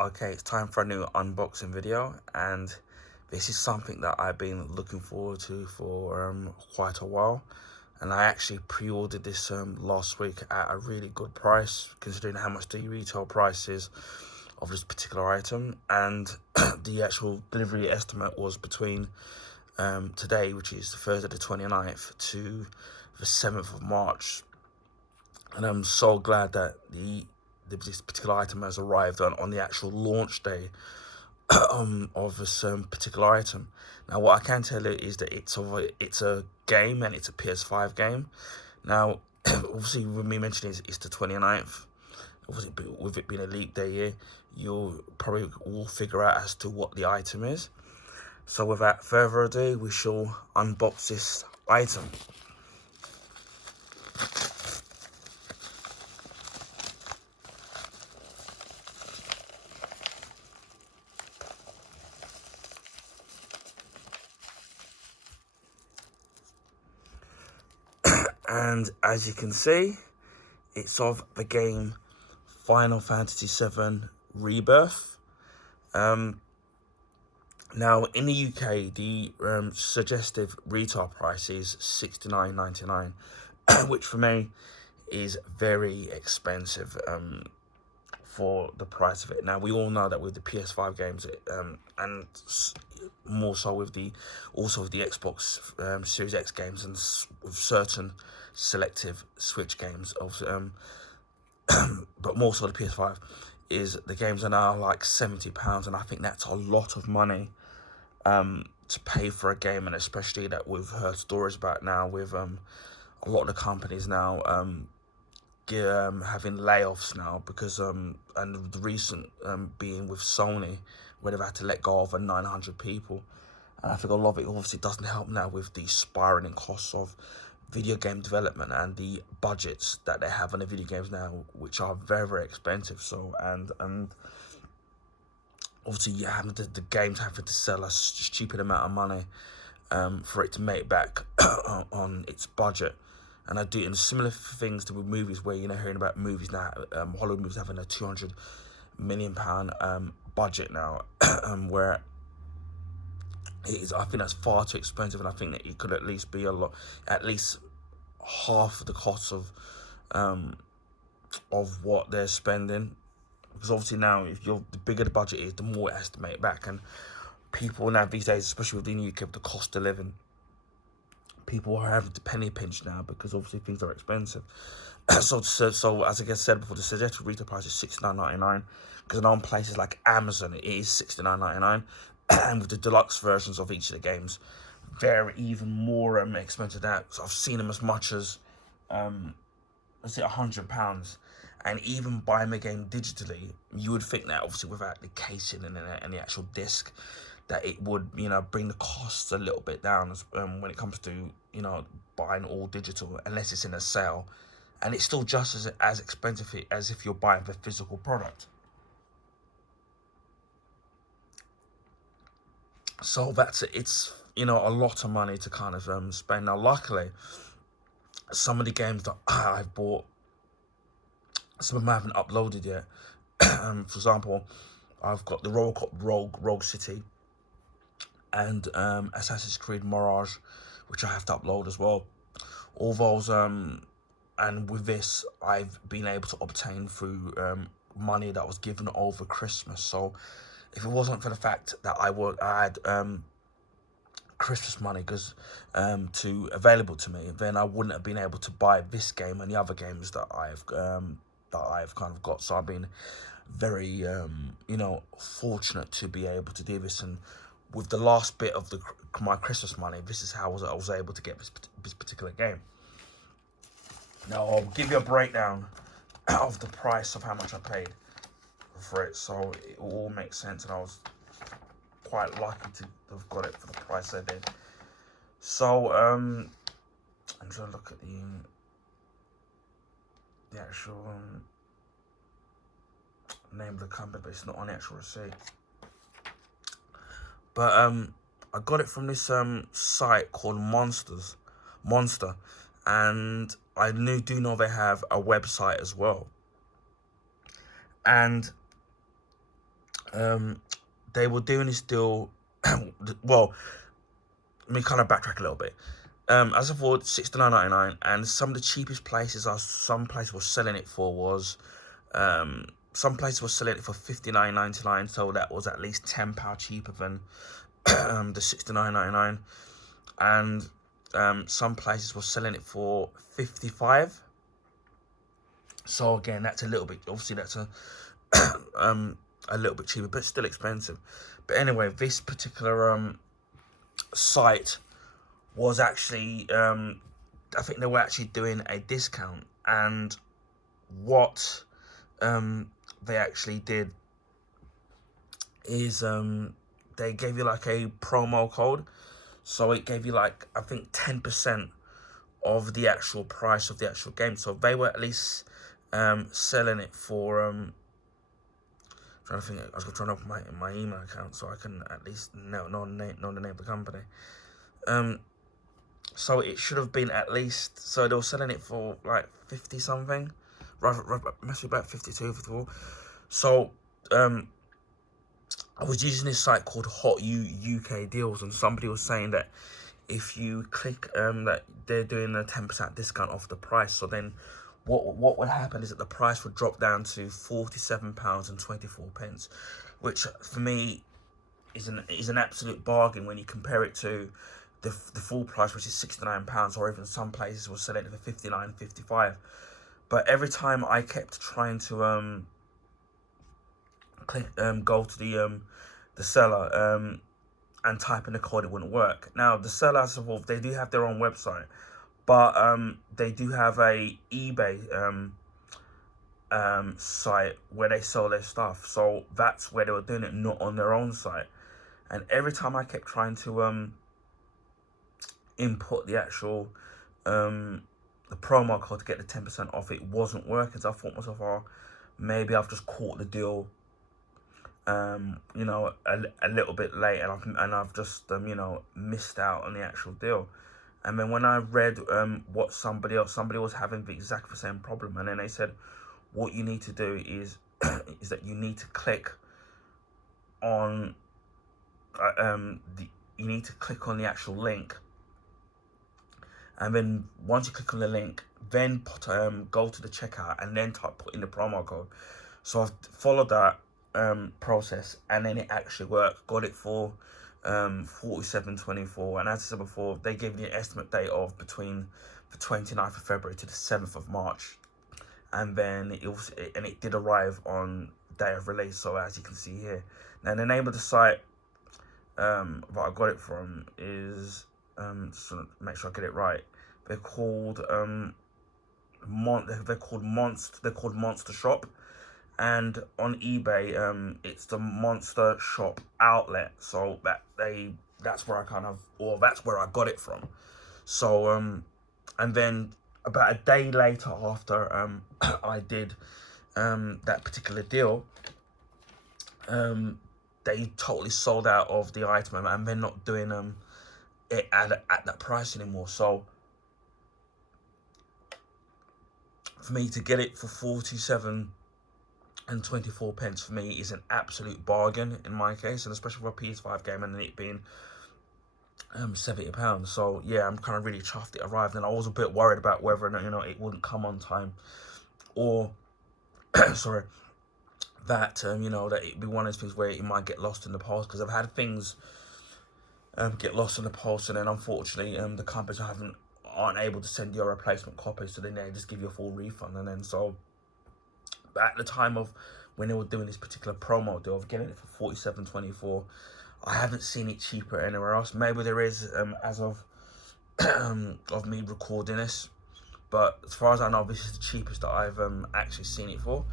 Okay, it's time for a new unboxing video, and this is something that I've been looking forward to for quite a while. And I actually pre-ordered this last week at a really good price, considering how much the retail price is of this particular item. And the actual delivery estimate was between today, which is Thursday the 29th, to the 7th of March. And I'm so glad that this particular item has arrived on the actual launch day of this particular item. Now, what I can tell you is that it's a game, and it's a PS5 game. Now, obviously, with me mentioning it's the 29th, obviously with it being a leap day here, you'll probably all figure out as to what the item is. So without further ado, we shall unbox this item. And as you can see, it's of the game Final Fantasy VII Rebirth. Now, in the UK, the suggestive retail price is £69.99, which for me is very expensive for the price of it. Now, we all know that with the PS5 games, and more so with the Xbox Series X games, and with certain selective Switch games, but more so the PS5, is the games are now like £70, and I think that's a lot of money to pay for a game. And especially that we've heard stories about now with a lot of the companies now having layoffs now, because and the recent being with Sony, where they've had to let go of 900 people. And I think a lot of it obviously doesn't help now with the spiraling costs of video game development and the budgets that they have on the video games now, which are very, very expensive. So and obviously you have the games having to sell a stupid amount of money for it to make back on its budget. And I do, in similar things to with movies, where hearing about movies now, Hollywood movies having a £200 million budget now, where it is, I think that's far too expensive, and I think that it could at least be at least half the cost of what they're spending. Because obviously now, the bigger the budget is, the more it has to make back. And people now these days, especially within the UK, with the cost of living, people are having to penny pinch now, because obviously things are expensive. So as I said before, the suggested retail price is £69.99, because on places like Amazon it is £69.99, and with the deluxe versions of each of the games, they're even more expensive than that. So I've seen them as much as let's say £100. And even buying the game digitally, you would think that obviously without the casing and the actual disc, that it would bring the costs a little bit down when it comes to buying all digital, unless it's in a sale, and it's still just as expensive as if you're buying the physical product. So it's a lot of money to kind of spend. Now, luckily, some of the games that I've bought, some of them I haven't uploaded yet. For example, I've got the Rogue City and Assassin's Creed Mirage, which I have to upload as well. All those and with this, I've been able to obtain through money that was given over Christmas. So if it wasn't for the fact that I had Christmas money available to me, then I wouldn't have been able to buy this game and the other games that I've kind of got. So I've been very fortunate to be able to do this. And with the last bit of my Christmas money, this is how I was able to get this particular game. Now I'll give you a breakdown of the price of how much I paid for it, so it all makes sense, and I was quite lucky to have got it for the price I did. So I'm trying to look at the actual name of the company, but it's not on the actual receipt. But I got it from this site called Monster, and I do know they have a website as well. And they were doing this deal. Well, let me kind of backtrack a little bit. As I thought, $69.99, and some of the cheapest places some places were selling it for was, some places were selling it for $59.99, so that was at least £10 cheaper than the $69.99, and some places were selling it for 55. So again, that's a little bit, obviously that's a little bit cheaper, but still expensive. But anyway, this particular site was actually, I think they were actually doing a discount, and what they actually did is they gave you like a promo code, so it gave you like, I think 10% of the actual price of the actual game. So they were at least selling it for trying to think. I was trying to open my email account so I can at least know the name of the company. So it should have been at least, so they were selling it for like 50 something, must be about 52, 54. So I was using this site called Hot UK Deals, and somebody was saying that if you click that they're doing a 10% discount off the price, so then what would happen is that the price would drop down to £47.24, which for me is an absolute bargain when you compare it to the full price, which is £69, or even some places will sell it for 59, 55. But every time I kept trying to go to the seller and type in the code, it wouldn't work. Now the seller, as well, they do have their own website, but they do have a eBay site where they sell their stuff. So that's where they were doing it, not on their own site. And every time I kept trying to input the actual the promo code to get the 10% off, it wasn't working. So I thought to myself, oh, maybe I've just caught the deal you know, a little bit late, and I've just you know, missed out on the actual deal. And then when I read what somebody was having the exact same problem, and then they said what you need to do is is that you need to click on you need to click on the actual link, and then once you click on the link, then go to the checkout and then put in the promo code. So I've followed that process, and then it actually worked. Got it for $47.24, and as I said before, they gave me an estimate date of between the 29th of February to the 7th of March, and then it did arrive on the day of release. So as you can see here, now the name of the site that I got it from is so make sure I get it right. They're called Monster Shop, and on eBay it's the Monster Shop Outlet. So that's where that's where I got it from. So and then about a day later, after I did that particular deal, they totally sold out of the item, and they're not doing it at that price anymore. So for me to get it for 47.24 for me is an absolute bargain in my case, and especially for a PS5 game, and it being £70. So yeah, I'm kind of really chuffed it arrived, and I was a bit worried about whether or not, you know, it wouldn't come on time, or sorry, that you know, that it'd be one of those things where it might get lost in the post, because I've had things get lost in the post, and then unfortunately the companies aren't able to send you a replacement copy, so then they just give you a full refund. And then so at the time of when they were doing this particular promo deal of getting it for $47.24, I haven't seen it cheaper anywhere else. Maybe there is as of of me recording this, but as far as I know, this is the cheapest that I've actually seen it for.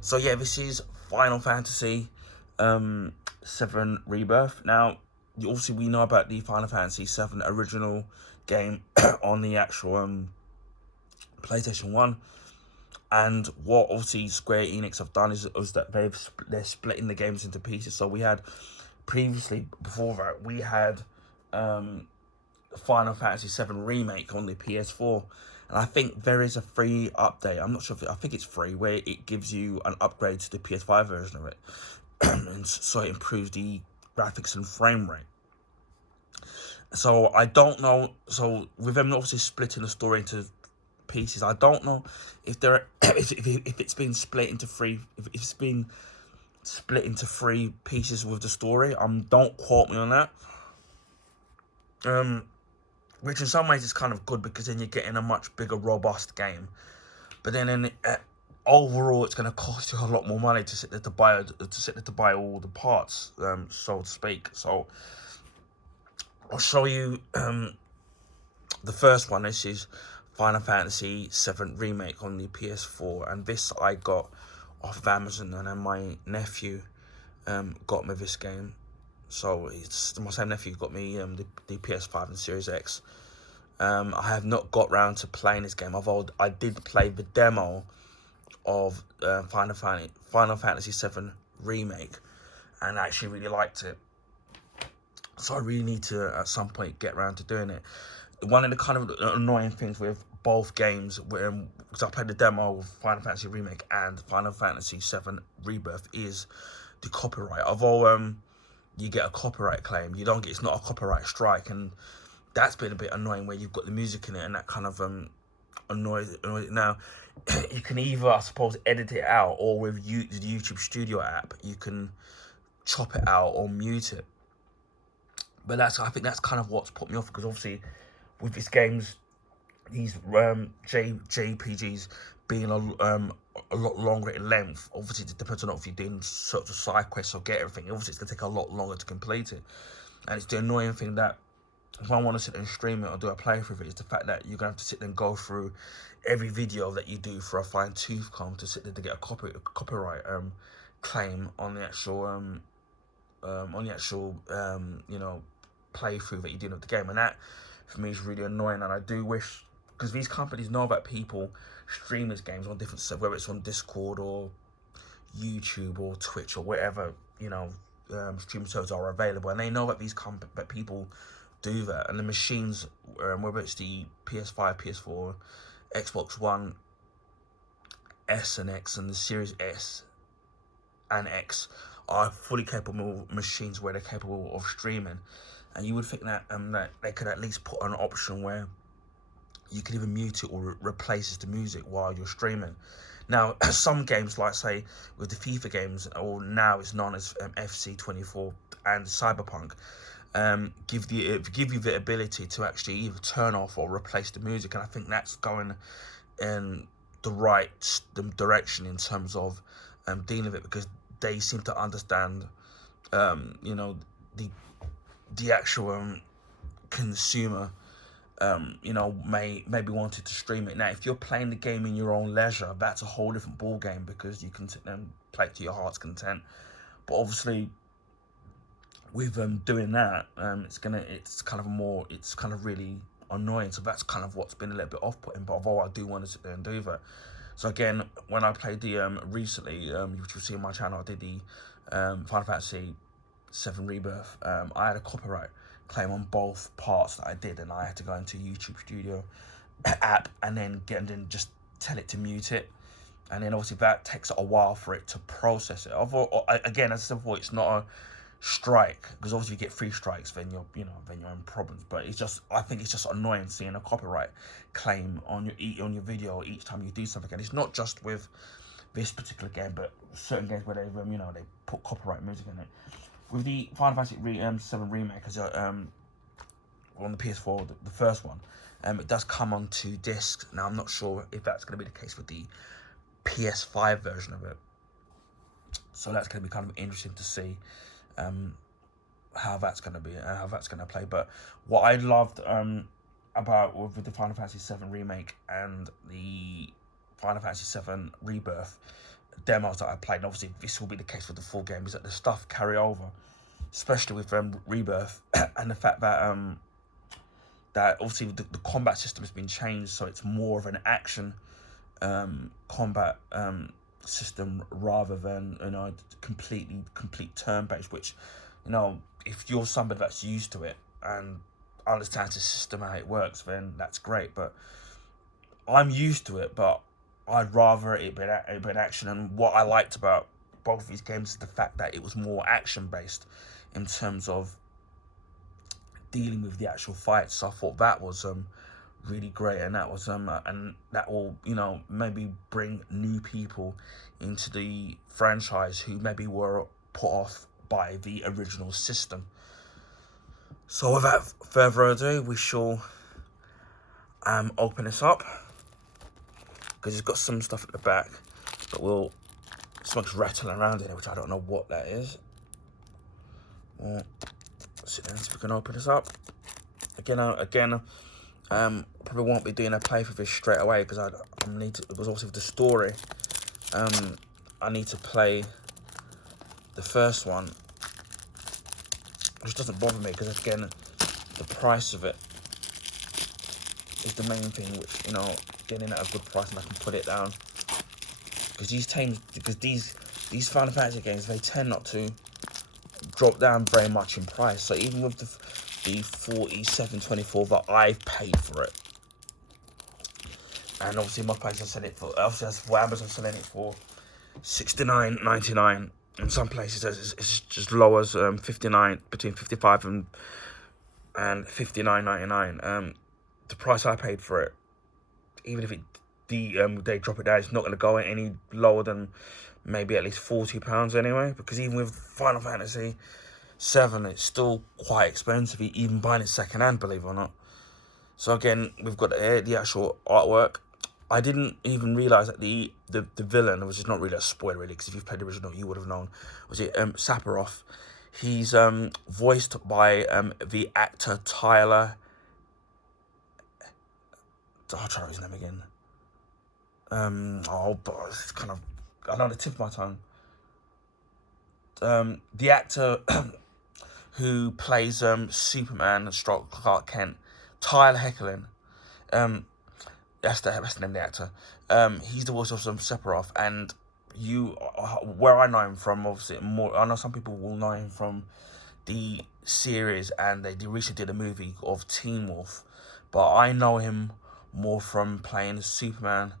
So yeah, this is Final Fantasy 7 Rebirth. Now, obviously we know about the Final Fantasy 7 original game on the actual PlayStation 1. And what obviously Square Enix have done is that they're splitting the games into pieces. So we had previously, before that, we had Final Fantasy 7 Remake on the PS4. And I think there is a free update. I'm not sure I think it's free, where it gives you an upgrade to the PS5 version of it. and so it improves the graphics and frame rate. So I don't know. So with them obviously splitting the story into pieces, I don't know if there if it's been split into three. If it's been split into three pieces with the story. Don't quote me on that. Which in some ways is kind of good because then you're getting a much bigger, robust game. But then overall, it's going to cost you a lot more money to sit there to buy all the parts, so to speak. So I'll show you the first one. This is Final Fantasy VII Remake on the PS4, and this I got off of Amazon, and then my nephew got me this game. So it's my same nephew got me the PS5 and Series X. I have not got round to playing this game. I did play the demo of Final Fantasy VII Remake, and I actually really liked it. So I really need to at some point get around to doing it. One of the kind of annoying things with both games, because I played the demo of Final Fantasy Remake and Final Fantasy VII Rebirth, is the copyright. Although you get a copyright claim, you don't get. It's not a copyright strike, and that's been a bit annoying where you've got the music in it, and that kind of annoys it. Now, you can either, I suppose, edit it out, or with the YouTube Studio app, you can chop it out or mute it. But I think that's kind of what's put me off, because obviously with these games, these JPGs being a lot longer in length, obviously it depends on if you're doing sorts of side quests or get everything. Obviously it's going to take a lot longer to complete it, and it's the annoying thing that if I want to sit and stream it or do a playthrough of it, is the fact that you're going to have to sit and go through every video that you do for a fine tooth comb to sit there to get a copyright claim on the actual you know, playthrough that you're doing of the game. And that for me is really annoying, and I do wish, because these companies know that people stream these games on different stuff, whether it's on Discord or YouTube or Twitch or whatever, you know, streaming services are available, and they know that that people do that, and the machines, whether it's the PS5, PS4, Xbox One S and X, and the Series S and X, are fully capable machines where they're capable of streaming. And you would think that that they could at least put an option where you can either mute it or replaces the music while you're streaming. Now, some games, like say with the FIFA games, or now it's known as FC24 and Cyberpunk, give you the ability to actually either turn off or replace the music, and I think that's going in the direction in terms of dealing with it, because they seem to understand, you know, the actual consumer, you know, maybe wanted to stream it. Now, if you're playing the game in your own leisure, that's a whole different ball game, because you can sit there and play it to your heart's content. But obviously, with doing that, it's kind of really annoying. So that's kind of what's been a little bit off-putting. But although I do want to sit there and do that, so again, when I played the recently, which you'll see on my channel, I did the Final Fantasy VII Rebirth. I had a copyright claim on both parts that I did, and I had to go into YouTube Studio app and then just tell it to mute it, and then obviously that takes a while for it to process it. Although, again, as I said before, it's not a strike, because obviously if you get 3 strikes, then you're in problems. But I think it's just annoying seeing a copyright claim on your video each time you do something. And it's not just with this particular game, but certain games where they put copyright music in it. With the Final Fantasy VII Remake, on the PS4, the first one, it does come on 2 discs. Now, I'm not sure if that's going to be the case with the PS5 version of it. So that's going to be kind of interesting to see how that's going to be, how that's going to play. But what I loved about with the Final Fantasy VII Remake and the Final Fantasy VII Rebirth demos that I played, and obviously this will be the case with the full game, is that the stuff carry over, especially with Rebirth, and the fact that that obviously the combat system has been changed, so it's more of an action combat system rather than complete turn-based, which, if you're somebody that's used to it and understands the system, how it works, then that's great. But I'm used to it, but I'd rather it be action. And what I liked about both of these games is the fact that it was more action based in terms of dealing with the actual fights. So I thought that was really great, and that was and that will, you know, maybe bring new people into the franchise who maybe were put off by the original system. So without further ado, we shall open this up, because it's got some stuff at the back, but we'll something's rattling around in it, which I don't know what that is. Well, sit down, see if we can open this up. Again, probably won't be doing a playthrough of this straight away, because I need to, because obviously with the story, I need to play the first one, which doesn't bother me, because again, the price of it is the main thing, which, you know, getting at a good price and I can put it down. Because these Final Fantasy games, they tend not to drop down very much in price. So even with the $47.24 that I've paid for it, and obviously my place I sell it for, obviously that's for Amazon selling it for $69.99. In some places it's just low as 59, between 55 and $59.99. The price I paid for it, even if they drop it down, it's not going to go any lower than maybe at least £40 anyway. Because even with Final Fantasy VII, it's still quite expensive, even buying it second hand, believe it or not. So again, we've got the actual artwork. I didn't even realise that the villain, which is not really a spoiler really, because if you've played the original, you would have known, was it Sephiroth. He's voiced by the actor Tyler. I'll try his name again. But it's kind of, I know the tip of my tongue. The actor who plays Superman / Clark Kent, Tyler Hecklin. That's the name of the actor. He's the voice of Sephiroth, and where I know him from, obviously more. I know some people will know him from the series, and they recently did a movie of Teen Wolf, but I know him more from playing Superman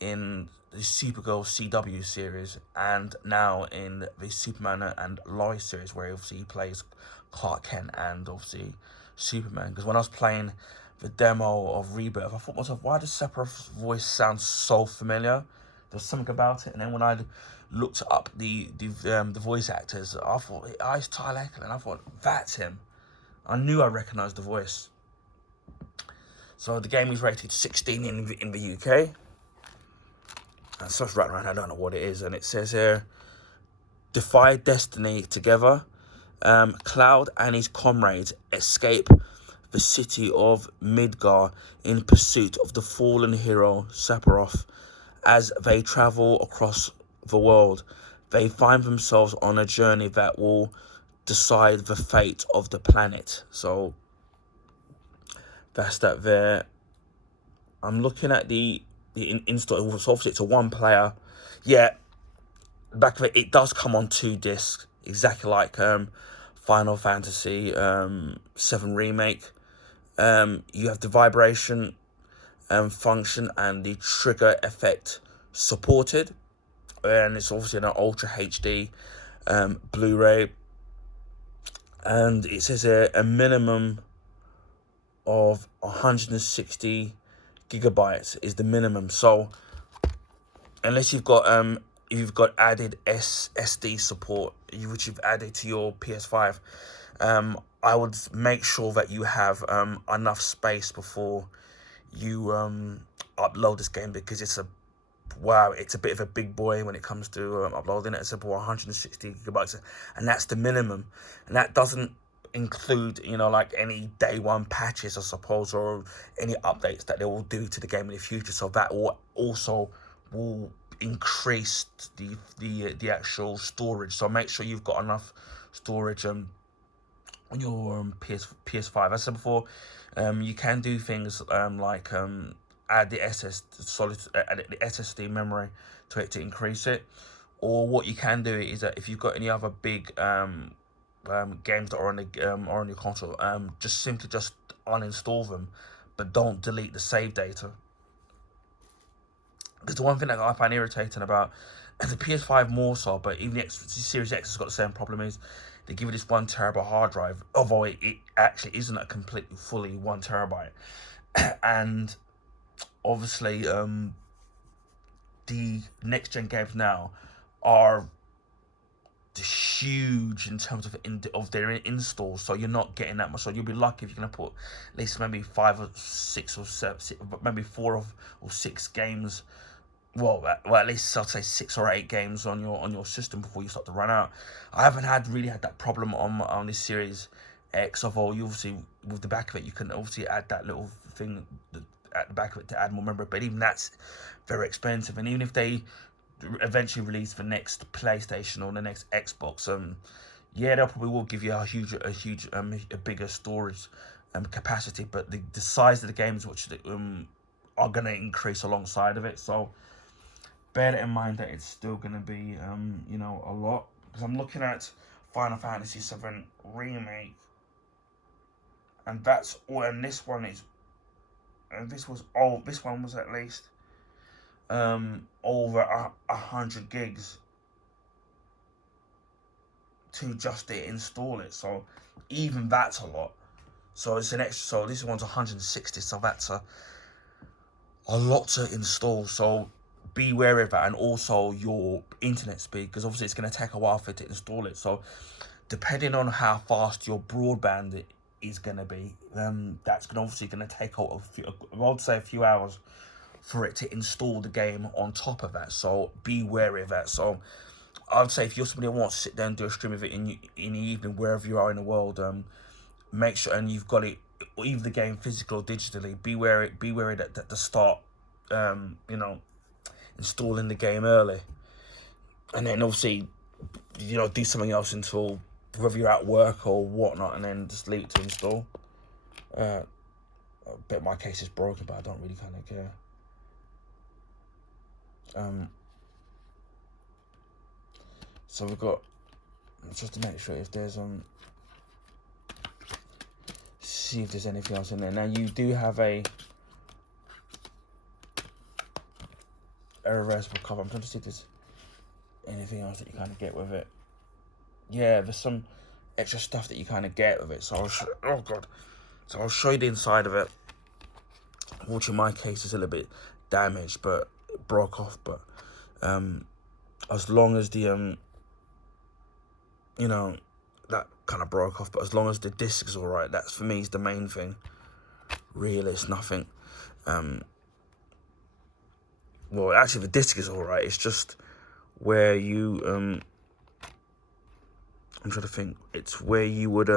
in the Supergirl CW series, and now in the Superman and Lois series, where obviously he plays Clark Kent and obviously Superman. Because when I was playing the demo of Rebirth, I thought to myself, why does Sephiroth's voice sound so familiar? There's something about it. And then when I looked up the voice actors, I thought, it's Tyler Eklund. I thought, that's him. I knew I recognised the voice. So the game is rated 16 in the UK. And stuff's right around, I don't know what it is. And it says here, defy destiny together. Cloud and his comrades escape the city of Midgar in pursuit of the fallen hero Sephiroth. As they travel across the world, they find themselves on a journey that will decide the fate of the planet. So that's that there. I'm looking at the install. Obviously, it's a one player. Yeah, back of it, it does come on 2 discs, exactly like Final Fantasy VII Remake. You have the vibration function and the trigger effect supported, and it's obviously an Ultra HD Blu-ray, and it says a minimum of 160 gigabytes is the minimum. So unless you've got if you've got added SD support, which you've added to your PS5, I would make sure that you have enough space before you upload this game, because it's a bit of a big boy when it comes to uploading it. It's about 160 gigabytes, and that's the minimum, and that doesn't include, you know, like any day one patches, I suppose, or any updates that they will do to the game in the future. So that will also increase the actual storage. So make sure you've got enough storage on your PS5. As I said before, you can do things like add the SSD memory to it to increase it, or what you can do is that if you've got any other big games that are on your console, just uninstall them, but don't delete the save data. Because the one thing that I find irritating about the PS5 more so, but even the Series X has got the same problem. Is they give you this 1 terabyte hard drive, although it actually isn't a completely fully 1 terabyte, and obviously the next gen games now are huge in terms of their installs, so you're not getting that much. So you'll be lucky if you're gonna put at least maybe 5 or 6 or 7, maybe 4 or 6 games. Well, at least I'll say 6 or 8 games on your system before you start to run out. I haven't really had that problem on this Series X. Although you obviously, with the back of it, you can obviously add that little thing at the back of it to add more memory. But even that's very expensive. And even if they eventually release the next PlayStation or the next Xbox, yeah, they'll probably will give you a bigger storage capacity. But the size of the games which are gonna increase alongside of it. So bear that in mind that it's still going to be, you know, a lot. Because I'm looking at Final Fantasy VII Remake. And that's all, and this one is, and this one was at least over 100 gigs to just install it. So even that's a lot. So it's an extra, so this one's 160, so that's a lot to install. So be wary of that, and also your internet speed, because obviously it's going to take a while for it to install it. So depending on how fast your broadband is going to be, that's obviously going to take out a few hours for it to install the game on top of that. So be wary of that. So I'd say if you're somebody who wants to sit down and do a stream of it in the evening, wherever you are in the world, make sure, and you've got it, either the game physical or digitally, be wary that the start, you know, installing the game early, and then obviously, you know, do something else until whether you're at work or whatnot, and then just leave it to install. I bet my case is broken, but I don't really kind of care. So we've got, just to make sure if there's see if there's anything else in there. Now you do have a reversible cover. I'm trying to see if there's anything else that you kind of get with it. Yeah, there's some extra stuff that you kind of get with it. So I'll show you the inside of it. Watching my case is a little bit damaged, but it broke off. But as long as the you know, that kind of broke off, but as long as the disc is all right, that's for me is the main thing. Really, it's nothing. Well, actually, the disc is all right. It's just where you I'm trying to think. It's where you would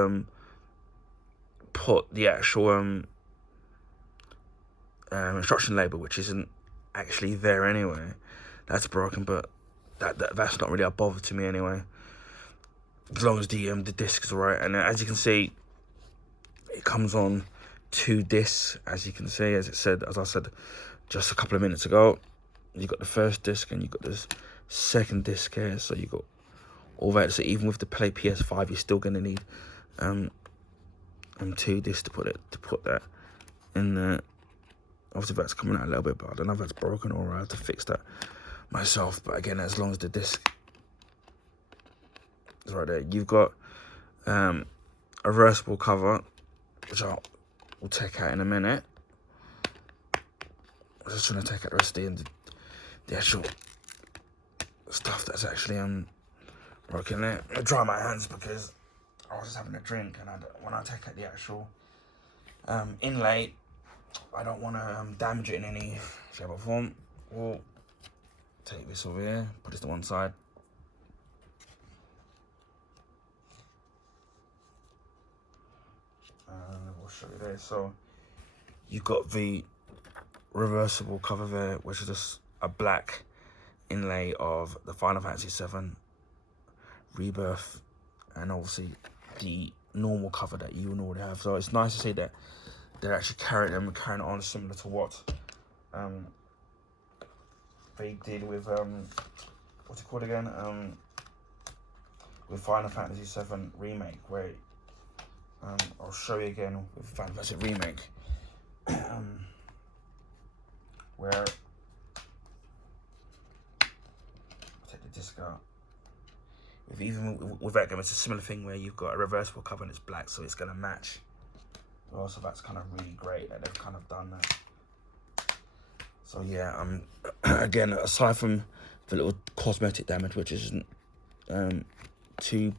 put the actual instruction label, which isn't actually there anyway. That's broken, but that's not really a bother to me anyway. As long as the disc is alright. And as you can see, it comes on 2 discs, as you can see, as I said just a couple of minutes ago. You got the first disc and you got this second disc here, so you got all that. So even with the PS5, you're still gonna need 2 discs to put that in there. Obviously that's coming out a little bit, but I don't know if that's broken or I have to fix that myself. But again, as long as the disc is right there, you've got a reversible cover, which we'll take out in a minute. I'm just trying to take out the rest of the actual stuff that's actually broken there. I dry my hands because I was just having a drink, and when I take out the actual inlay, I don't want to damage it in any shape or form. We'll take this over here, put this to one side. We'll show you there. So you've got the reversible cover there, which is just a black inlay of the Final Fantasy VII Rebirth, and obviously the normal cover that you would already have. So it's nice to see that they're actually carrying on similar to what they did with what's it called again? With Final Fantasy VII Remake, where I'll show you again with Final Fantasy Remake, where I'll take disc out. Even with that game, it's a similar thing where you've got a reversible cover and it's black, so it's going to match. Also, that's kind of really great that they've kind of done that. So yeah, again, aside from the little cosmetic damage, which isn't too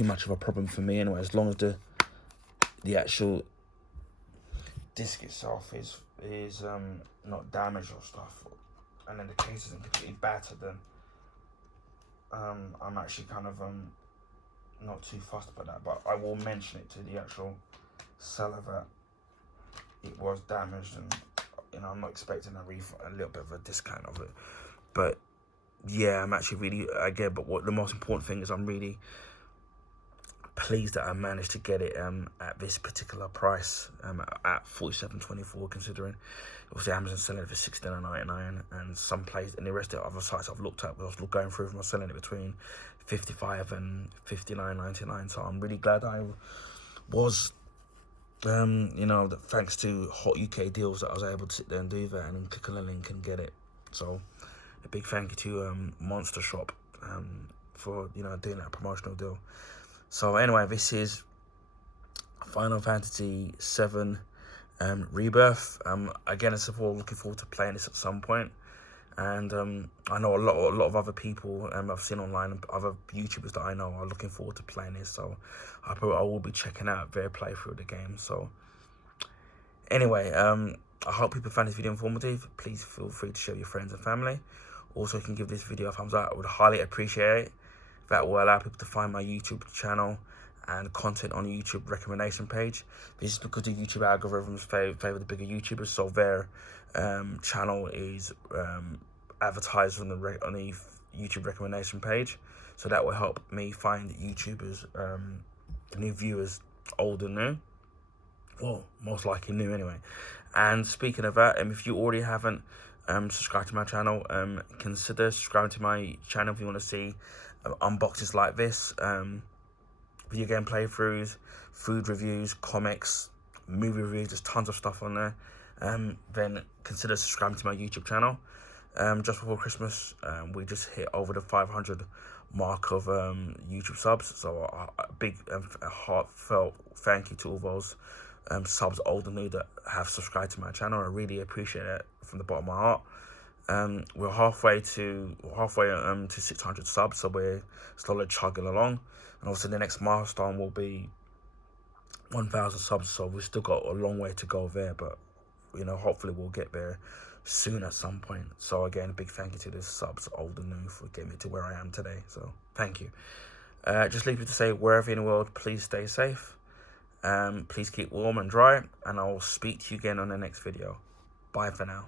much of a problem for me anyway, as long as the actual disc itself is not damaged or stuff, and then the case isn't completely battered, then I'm actually kind of not too fussed about that. But I will mention it to the actual seller that it was damaged, and you know, I'm not expecting a refund, a little bit of a discount of it. But yeah, I'm actually really, again, but what the most important thing is, I'm really pleased that I managed to get it at this particular price, at $47.24, considering obviously Amazon selling it for $69.99, and some place, and the rest of the other sites I've looked at, I was going through them, I was selling it between $55 and $59.99. So I'm really glad I was, you know, thanks to Hot UK Deals, that I was able to sit there and do that and click on the link and get it. So a big thank you to Monster Shop for, you know, doing that promotional deal. So anyway, this is Final Fantasy VII Rebirth. Again, as before, looking forward to playing this at some point. And I know a lot of other people I've seen online, other YouTubers that I know are looking forward to playing this. So I will be checking out their playthrough of the game. So anyway, I hope people found this video informative. Please feel free to share with your friends and family. Also, you can give this video a thumbs up. I would highly appreciate it. That will allow people to find my YouTube channel and content on the YouTube recommendation page. This is because the YouTube algorithms favor the bigger YouTubers, so their channel is advertised on the YouTube recommendation page. So that will help me find YouTubers, new viewers, old and new. Well, most likely new anyway. And speaking of that, if you already haven't subscribed to my channel, consider subscribing to my channel if you want to see unboxes like this, video game playthroughs, food reviews, comics, movie reviews. There's tons of stuff on there. Then consider subscribing to my YouTube channel. Just before Christmas, we just hit over the 500 mark of YouTube subs, so a big a heartfelt thank you to all those subs, old and new, that have subscribed to my channel. I really appreciate it from the bottom of my heart. We're halfway to 600 subs, so we're slowly chugging along. And also the next milestone will be 1,000 subs, so we've still got a long way to go there, but you know, hopefully we'll get there soon at some point. So again, a big thank you to the subs, old and new, for getting me to where I am today. So thank you. Just leave me to say, wherever in the world, please stay safe. Please keep warm and dry, and I'll speak to you again on the next video. Bye for now.